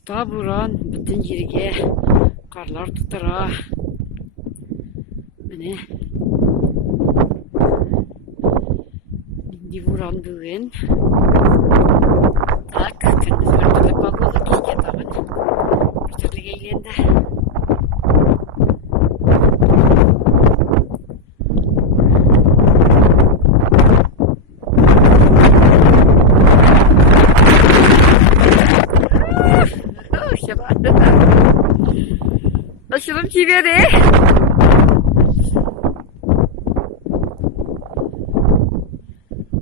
Кышта буран бүтін жерге қарлар тұтыра. Міне нинди буран бүгін. Так, күндіз бір түрлі погода, кешке тағын бір түрлі кейленді. Açılım çiveri.